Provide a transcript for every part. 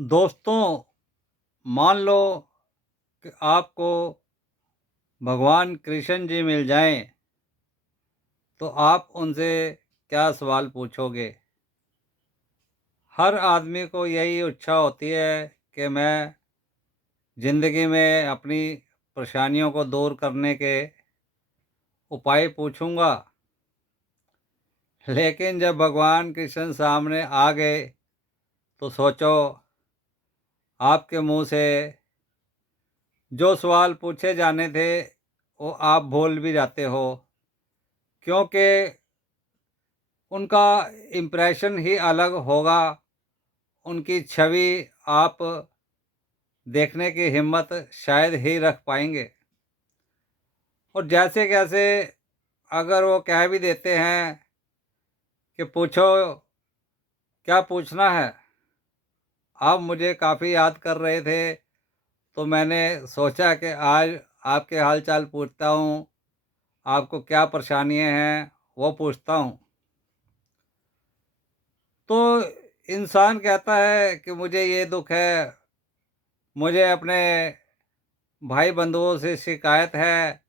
दोस्तों, मान लो कि आपको भगवान कृष्ण जी मिल जाएं, तो आप उनसे क्या सवाल पूछोगे? हर आदमी को यही इच्छा होती है कि मैं ज़िंदगी में अपनी परेशानियों को दूर करने के उपाय पूछूंगा। लेकिन जब भगवान कृष्ण सामने आ गए, तो सोचो, आपके मुंह से जो सवाल पूछे जाने थे, वो आप भूल भी जाते हो, क्योंकि उनका इम्प्रेशन ही अलग होगा। उनकी छवि आप देखने की हिम्मत शायद ही रख पाएँगे। और जैसे-जैसे अगर वो कह भी देते हैं कि पूछो, क्या पूछना है? आप मुझे काफ़ी याद कर रहे थे, तो मैंने सोचा कि आज आपके हाल-चाल पूछता हूँ, आपको क्या परेशानियाँ हैं, वो पूछता हूँ। तो इंसान कहता है कि मुझे ये दुःख है, मुझे अपने भाई-बंधुओं से शिकायत है,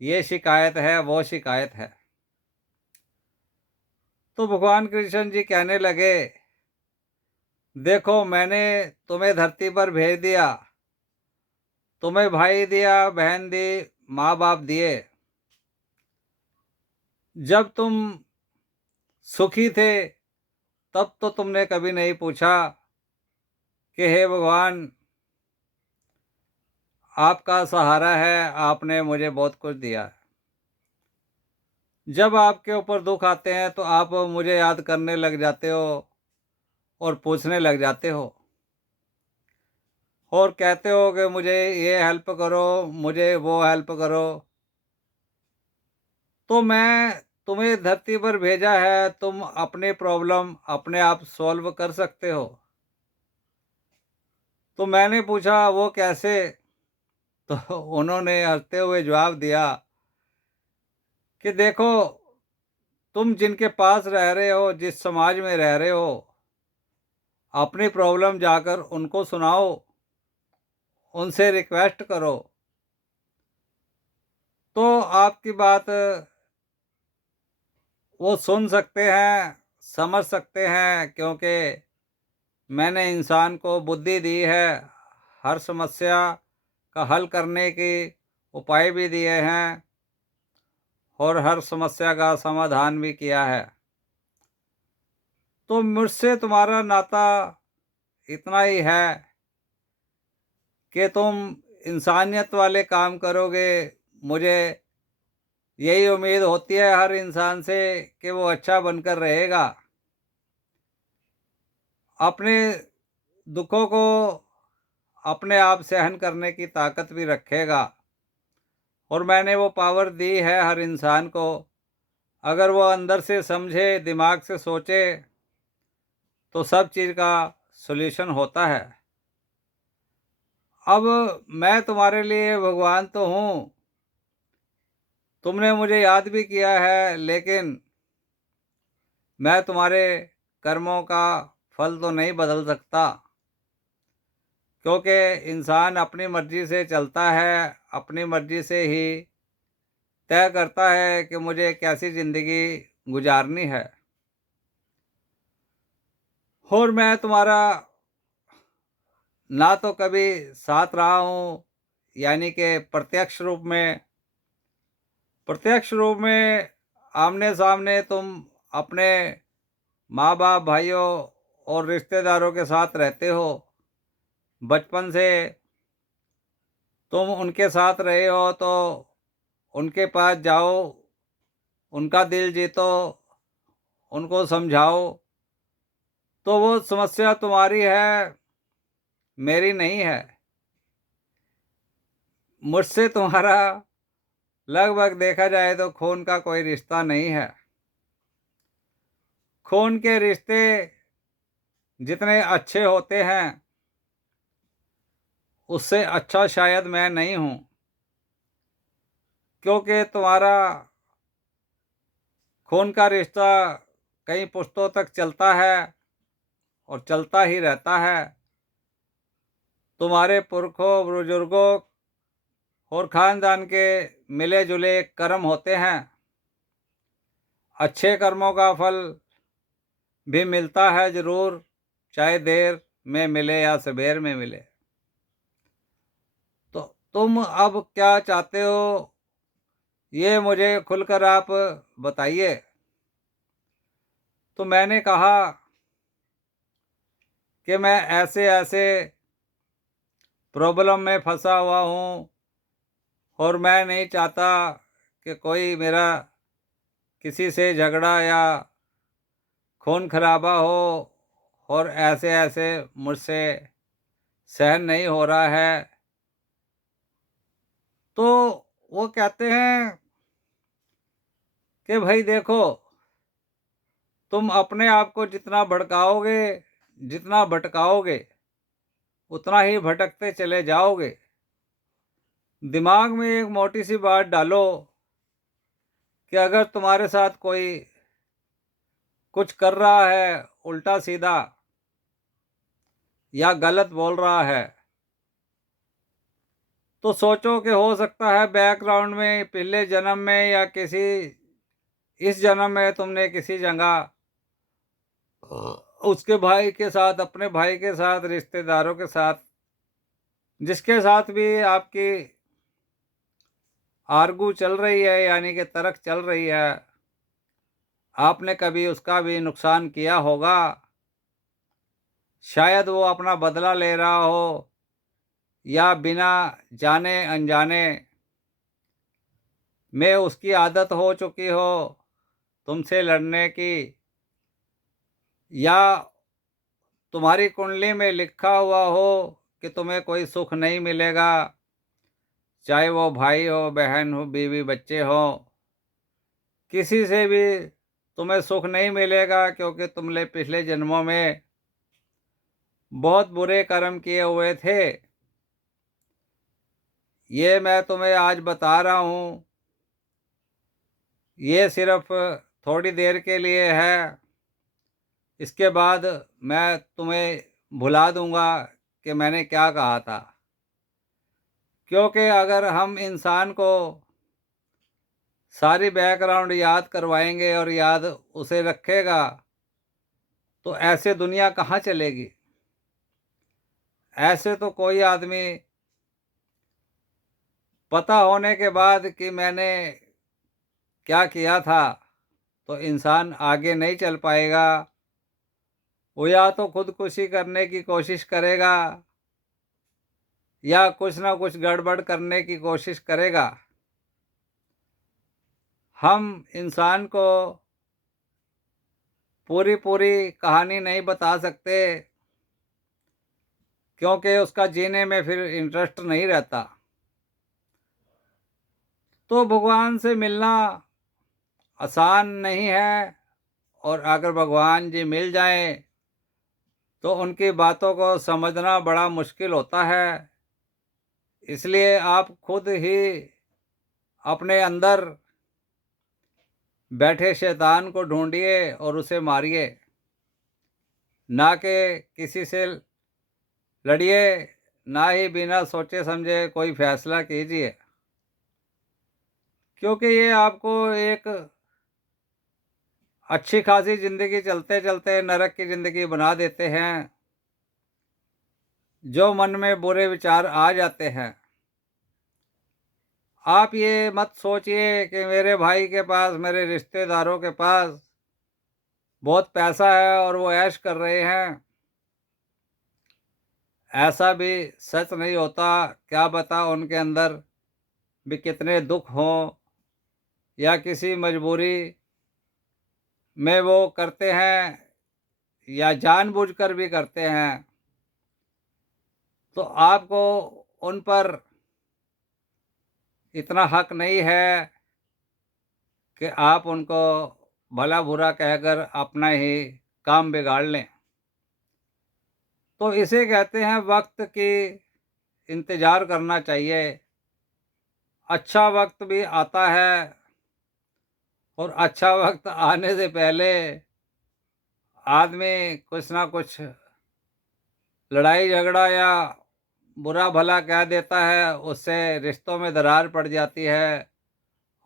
ये शिकायत है, वो शिकायत है। तो भगवान कृष्ण जी कहने लगे, देखो, मैंने तुम्हें धरती पर भेज दिया, तुम्हें भाई दिया, बहन दी, माँ-बाप दिए। जब तुम सुखी थे, तब तो तुमने कभी नहीं पूछा कि हे भगवान, आपका सहारा है, आपने मुझे बहुत कुछ दिया। जब आपके ऊपर दुःख आते हैं, तो आप मुझे याद करने लग जाते हो और पूछने लग जाते हो। और कहते हो कि मुझे ये हेल्प करो, मुझे वो हेल्प करो। तो मैं तुम्हें धरती पर भेजा है, तुम अपनी प्रॉब्लम अपने आप सॉल्व कर सकते हो। तो मैंने पूछा, वो कैसे? तो उन्होंने हँसते हुए जवाब दिया कि देखो, तुम जिनके पास रह रहे हो, जिस समाज में रह रहे हो, अपनी प्रॉब्लम जाकर उनको सुनाओ, उनसे रिक्वेस्ट करो, तो आपकी बात वो सुन सकते हैं, समझ सकते हैं, क्योंकि मैंने इंसान को बुद्धि दी है, हर समस्या का हल करने की उपाय भी दिए हैं और हर समस्या का समाधान भी किया है। तो मुझसे तुम्हारा नाता इतना ही है कि तुम इंसानियत वाले काम करोगे। मुझे यही उम्मीद होती है हर इंसान से कि वो अच्छा बनकर रहेगा, अपने दुखों को अपने आप सहन करने की ताकत भी रखेगा। और मैंने वो पावर दी है हर इंसान को, अगर वो अंदर से समझे, दिमाग से सोचे, तो सब चीज़ का सॉल्यूशन होता है। अब मैं तुम्हारे लिए भगवान तो हूँ, तुमने मुझे याद भी किया है, लेकिन मैं तुम्हारे कर्मों का फल तो नहीं बदल सकता, क्योंकि इंसान अपनी मर्ज़ी से चलता है, अपनी मर्ज़ी से ही तय करता है कि मुझे कैसी ज़िंदगी गुज़ारनी है। और मैं तुम्हारा ना तो कभी साथ रहा हूँ, यानी कि प्रत्यक्ष रूप में आमने-सामने तुम अपने माँ-बाप, भाइयों और रिश्तेदारों के साथ रहते हो। बचपन से तुम उनके साथ रहे हो, तो उनके पास जाओ, उनका दिल जीतो, उनको समझाओ। तो वो समस्या तुम्हारी है, मेरी नहीं है। मुझसे तुम्हारा लगभग देखा जाए तो खून का कोई रिश्ता नहीं है। खून के रिश्ते जितने अच्छे होते हैं, उससे अच्छा शायद मैं नहीं हूँ, क्योंकि तुम्हारा खून का रिश्ता कई पुश्तों तक चलता है और चलता ही रहता है। तुम्हारे पुरखों बुजुर्गों और खानदान के मिले जुले कर्म होते हैं। अच्छे कर्मों का फल भी मिलता है जरूर, चाहे देर में मिले या सबेर में मिले। तो तुम अब क्या चाहते हो, ये मुझे खुलकर आप बताइए। तो मैंने कहा कि मैं ऐसे ऐसे प्रॉब्लम में फंसा हुआ हूँ और मैं नहीं चाहता कि कोई मेरा किसी से झगड़ा या खून खराबा हो, और ऐसे ऐसे मुझसे सहन नहीं हो रहा है। तो वो कहते हैं कि भाई देखो, तुम अपने आप को जितना भड़काओगे, जितना भटकाओगे, उतना ही भटकते चले जाओगे। दिमाग में एक मोटी सी बात डालो कि अगर तुम्हारे साथ कोई कुछ कर रहा है उल्टा सीधा या गलत बोल रहा है, तो सोचो कि हो सकता है बैकग्राउंड में पिछले जन्म में या किसी इस जन्म में तुमने किसी जगह उसके भाई के साथ, अपने भाई के साथ, रिश्तेदारों के साथ, जिसके साथ भी आपकी आर्गू चल रही है, यानी कि तर्क चल रही है, आपने कभी उसका भी नुकसान किया होगा। शायद वो अपना बदला ले रहा हो या बिना जाने अनजाने में उसकी आदत हो चुकी हो तुमसे लड़ने की, या तुम्हारी कुंडली में लिखा हुआ हो कि तुम्हें कोई सुख नहीं मिलेगा, चाहे वो भाई हो, बहन हो, बीवी बच्चे हो, किसी से भी तुम्हें सुख नहीं मिलेगा, क्योंकि तुमने पिछले जन्मों में बहुत बुरे कर्म किए हुए थे। ये मैं तुम्हें आज बता रहा हूँ, ये सिर्फ थोड़ी देर के लिए है। इसके बाद मैं तुम्हें भुला दूंगा कि मैंने क्या कहा था। क्योंकि अगर हम इंसान को सारी बैकग्राउंड याद करवाएंगे और याद उसे रखेगा, तो ऐसे दुनिया कहाँ चलेगी। ऐसे तो कोई आदमी पता होने के बाद कि मैंने क्या किया था, तो इंसान आगे नहीं चल पाएगा। वो या तो खुदकुशी करने की कोशिश करेगा या कुछ ना कुछ गड़बड़ करने की कोशिश करेगा। हम इंसान को पूरी पूरी कहानी नहीं बता सकते, क्योंकि उसका जीने में फिर इंटरेस्ट नहीं रहता। तो भगवान से मिलना आसान नहीं है, और अगर भगवान जी मिल जाएं तो उनकी बातों को समझना बड़ा मुश्किल होता है। इसलिए आप खुद ही अपने अंदर बैठे शैतान को ढूंढिए और उसे मारिए, ना कि किसी से लड़िए, ना ही बिना सोचे समझे कोई फैसला कीजिए। क्योंकि ये आपको एक अच्छी खासी ज़िंदगी चलते चलते नरक की ज़िंदगी बना देते हैं। जो मन में बुरे विचार आ जाते हैं, आप ये मत सोचिए कि मेरे भाई के पास, मेरे रिश्तेदारों के पास बहुत पैसा है और वो ऐश कर रहे हैं। ऐसा भी सच नहीं होता। क्या पता उनके अंदर भी कितने दुख हों, या किसी मजबूरी में वो करते हैं, या जानबूझकर भी करते हैं। तो आपको उन पर इतना हक नहीं है कि आप उनको भला बुरा कहकर अपना ही काम बिगाड़ लें। तो इसे कहते हैं वक्त की इंतज़ार करना चाहिए। अच्छा वक्त भी आता है, और अच्छा वक्त आने से पहले आदमी कुछ ना कुछ लड़ाई झगड़ा या बुरा भला कह देता है, उससे रिश्तों में दरार पड़ जाती है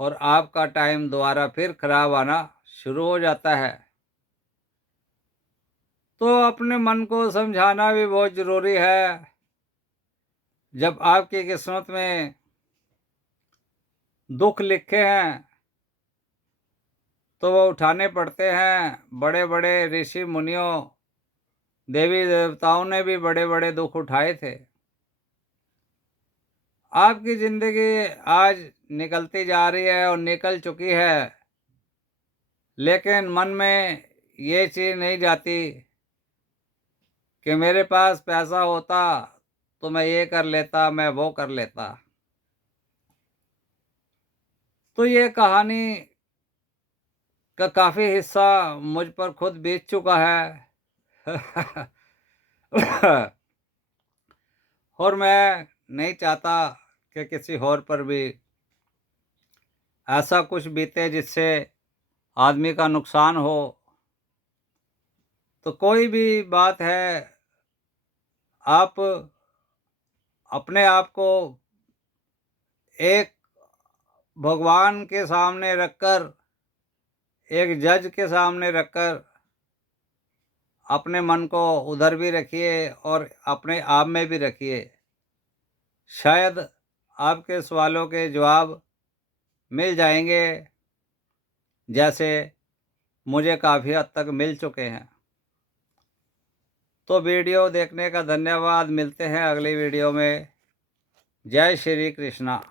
और आपका टाइम दोबारा फिर खराब आना शुरू हो जाता है। तो अपने मन को समझाना भी बहुत ज़रूरी है। जब आपकी किस्मत में दुख लिखे हैं तो वो उठाने पड़ते हैं। बड़े बड़े ऋषि मुनियों, देवी देवताओं ने भी बड़े बड़े दुख उठाए थे। आपकी ज़िंदगी आज निकलती जा रही है और निकल चुकी है, लेकिन मन में ये चीज़ नहीं जाती कि मेरे पास पैसा होता तो मैं ये कर लेता, मैं वो कर लेता। तो ये कहानी का काफ़ी हिस्सा मुझ पर खुद बीत चुका है। और मैं नहीं चाहता कि किसी और पर भी ऐसा कुछ बीते जिससे आदमी का नुकसान हो। तो कोई भी बात है, आप अपने आप को एक भगवान के सामने रखकर, एक जज के सामने रखकर अपने मन को उधर भी रखिए और अपने आप में भी रखिए। शायद आपके सवालों के जवाब मिल जाएंगे, जैसे मुझे काफ़ी हद तक मिल चुके हैं। तो वीडियो देखने का धन्यवाद। मिलते हैं अगली वीडियो में। जय श्री कृष्णा।